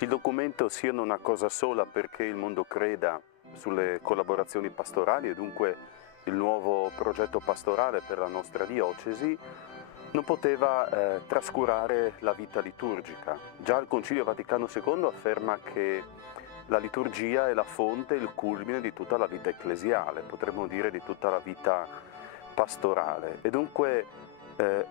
Il documento siano una cosa sola perché il mondo creda sulle collaborazioni pastorali e dunque il nuovo progetto pastorale per la nostra diocesi non poteva trascurare la vita liturgica. Già il Concilio Vaticano II afferma che la liturgia è la fonte, il culmine di tutta la vita ecclesiale, potremmo dire di tutta la vita pastorale. E dunque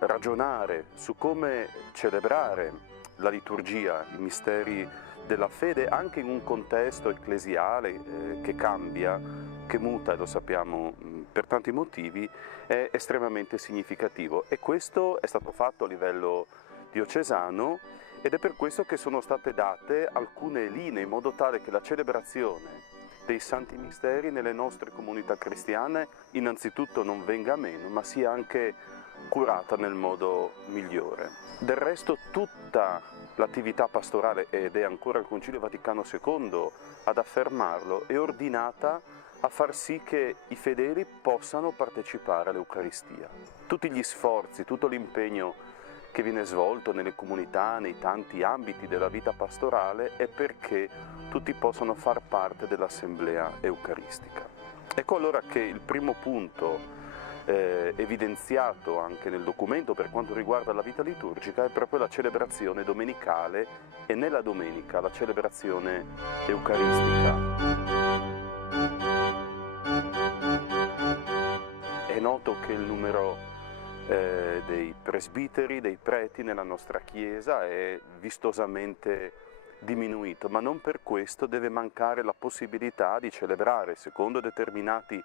ragionare su come celebrare la liturgia, i misteri della fede, anche in un contesto ecclesiale che cambia, che muta, e lo sappiamo per tanti motivi, è estremamente significativo. E questo è stato fatto a livello diocesano ed è per questo che sono state date alcune linee in modo tale che la celebrazione dei santi misteri nelle nostre comunità cristiane innanzitutto non venga meno, ma sia anche curata nel modo migliore. Del resto tutta l'attività pastorale, ed è ancora il Concilio Vaticano II ad affermarlo, è ordinata a far sì che i fedeli possano partecipare all'Eucaristia. Tutti gli sforzi, tutto l'impegno che viene svolto nelle comunità, nei tanti ambiti della vita pastorale, è perché tutti possano far parte dell'assemblea eucaristica. Ecco allora che il primo punto evidenziato anche nel documento per quanto riguarda la vita liturgica è proprio la celebrazione domenicale e nella domenica la celebrazione eucaristica. È noto che il numero dei presbiteri, dei preti nella nostra Chiesa è vistosamente diminuito, ma non per questo deve mancare la possibilità di celebrare, secondo determinati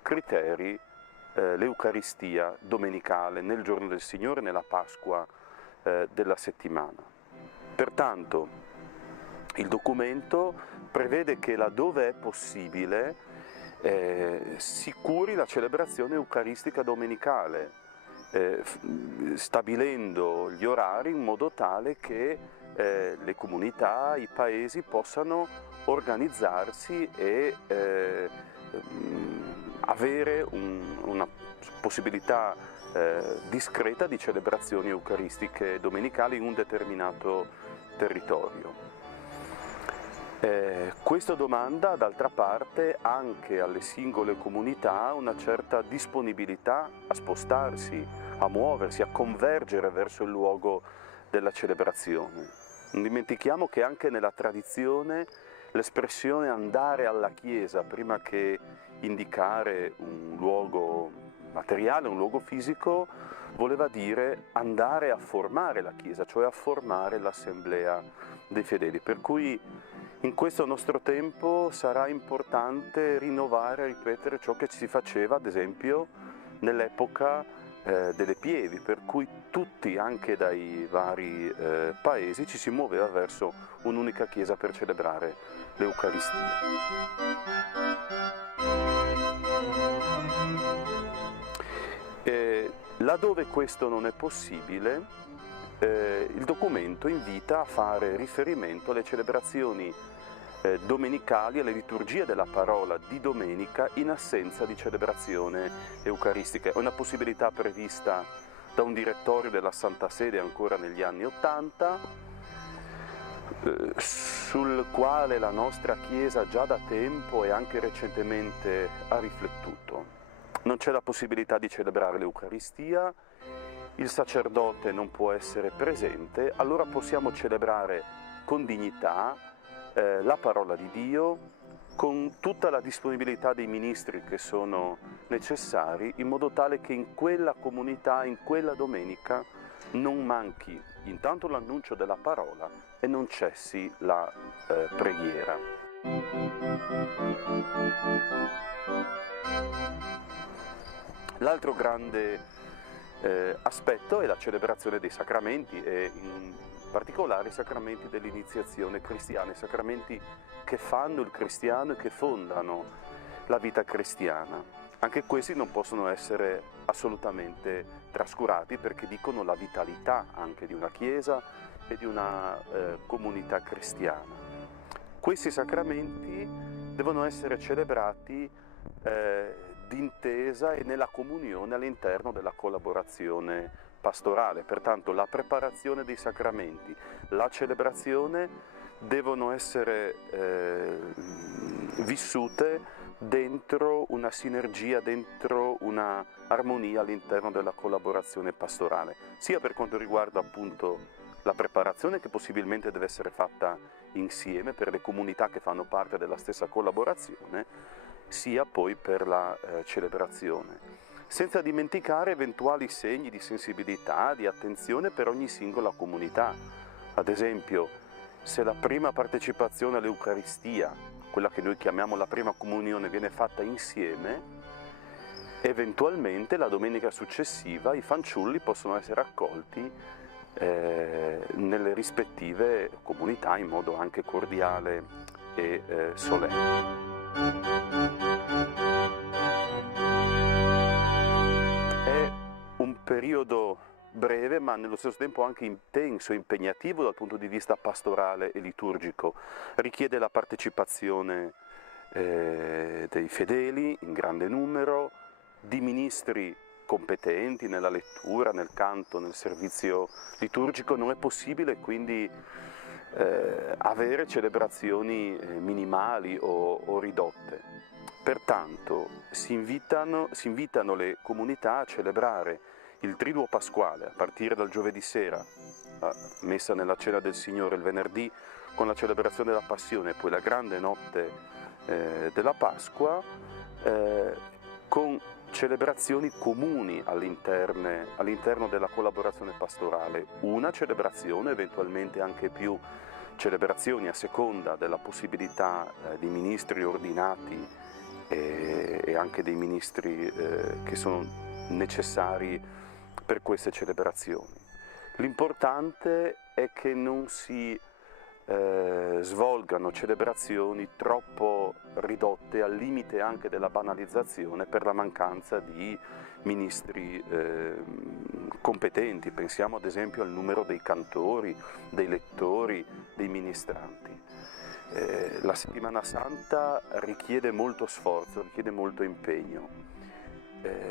criteri, l'Eucaristia domenicale nel giorno del Signore, nella Pasqua della settimana. Pertanto il documento prevede che laddove è possibile si curi la celebrazione eucaristica domenicale, stabilendo gli orari in modo tale che le comunità, i paesi possano organizzarsi e avere una possibilità discreta di celebrazioni eucaristiche domenicali in un determinato territorio. Questo domanda, d'altra parte, anche alle singole comunità una certa disponibilità a spostarsi, a muoversi, a convergere verso il luogo della celebrazione. Non dimentichiamo che anche nella tradizione l'espressione andare alla chiesa, prima che indicare un luogo materiale, un luogo fisico, voleva dire andare a formare la chiesa, cioè a formare l'assemblea dei fedeli. Per cui in questo nostro tempo sarà importante rinnovare, ripetere ciò che si faceva, ad esempio, nell'epoca delle pievi, per cui tutti, anche dai vari paesi, ci si muoveva verso un'unica chiesa per celebrare l'Eucaristia. Laddove questo non è possibile, il documento invita a fare riferimento alle celebrazioni domenicali, alle liturgie della parola di domenica in assenza di celebrazione eucaristica. È una possibilità prevista da un direttorio della Santa Sede ancora negli anni '80, sul quale la nostra Chiesa già da tempo e anche recentemente ha riflettuto. Non c'è la possibilità di celebrare l'Eucaristia, il sacerdote non può essere presente, allora possiamo celebrare con dignità la parola di Dio, con tutta la disponibilità dei ministri che sono necessari, in modo tale che in quella comunità, in quella domenica, non manchi intanto l'annuncio della parola e non cessi la preghiera. L'altro grande aspetto è la celebrazione dei sacramenti e in particolare i sacramenti dell'iniziazione cristiana, i sacramenti che fanno il cristiano e che fondano la vita cristiana. Anche questi non possono essere assolutamente trascurati perché dicono la vitalità anche di una Chiesa e di una comunità cristiana. Questi sacramenti devono essere celebrati d'intesa e nella comunione all'interno della collaborazione pastorale, pertanto la preparazione dei sacramenti, la celebrazione devono essere vissute dentro una sinergia, dentro una armonia all'interno della collaborazione pastorale, sia per quanto riguarda appunto la preparazione, che possibilmente deve essere fatta insieme per le comunità che fanno parte della stessa collaborazione, sia poi per la celebrazione, senza dimenticare eventuali segni di sensibilità, di attenzione per ogni singola comunità. Ad esempio, se la prima partecipazione all'Eucaristia, quella che noi chiamiamo la prima comunione, viene fatta insieme, eventualmente la domenica successiva i fanciulli possono essere accolti nelle rispettive comunità in modo anche cordiale e solenne. È un periodo breve, ma nello stesso tempo anche intenso, impegnativo dal punto di vista pastorale e liturgico. Richiede la partecipazione dei fedeli in grande numero, di ministri competenti nella lettura, nel canto, nel servizio liturgico. Non è possibile quindi avere celebrazioni minimali o ridotte. Pertanto si invitano le comunità a celebrare il Triduo Pasquale a partire dal giovedì sera, messa nella Cena del Signore il venerdì con la celebrazione della Passione, e poi la grande notte della Pasqua, con celebrazioni comuni all'interno della collaborazione pastorale. Una celebrazione, eventualmente anche più celebrazioni a seconda della possibilità di ministri ordinati e anche dei ministri che sono necessari per queste celebrazioni. L'importante è che non si svolgano celebrazioni troppo ridotte, al limite anche della banalizzazione, per la mancanza di ministri competenti. Pensiamo ad esempio al numero dei cantori, dei lettori, dei ministranti. La Settimana Santa richiede molto sforzo, richiede molto impegno.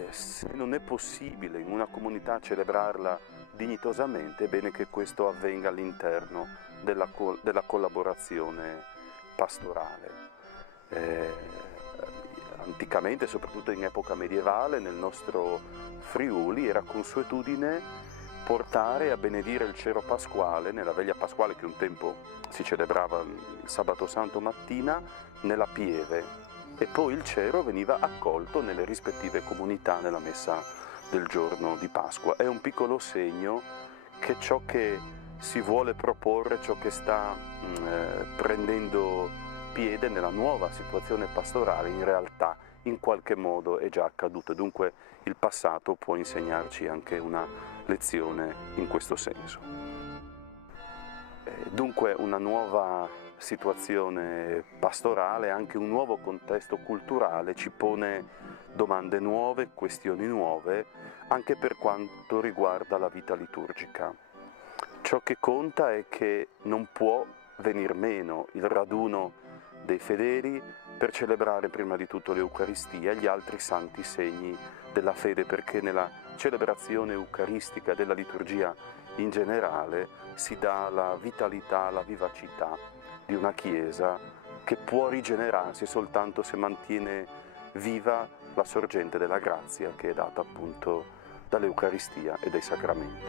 Se non è possibile in una comunità celebrarla dignitosamente, è bene che questo avvenga all'interno della collaborazione pastorale. Anticamente, soprattutto in epoca medievale, nel nostro Friuli era consuetudine portare a benedire il cero pasquale, nella veglia pasquale che un tempo si celebrava il sabato santo mattina, nella pieve, e poi il cero veniva accolto nelle rispettive comunità nella messa del giorno di Pasqua. È un piccolo segno che ciò che si vuole proporre, ciò che sta prendendo piede nella nuova situazione pastorale, in realtà in qualche modo è già accaduto. Dunque il passato può insegnarci anche una lezione in questo senso. Dunque una nuova situazione pastorale, anche un nuovo contesto culturale, ci pone domande nuove, questioni nuove, anche per quanto riguarda la vita liturgica. Ciò che conta è che non può venir meno il raduno dei fedeli per celebrare prima di tutto l'Eucaristia e gli altri santi segni della fede, perché nella celebrazione eucaristica della liturgia in generale si dà la vitalità, la vivacità di una Chiesa che può rigenerarsi soltanto se mantiene viva la sorgente della grazia che è data appunto dall'Eucaristia e dai sacramenti.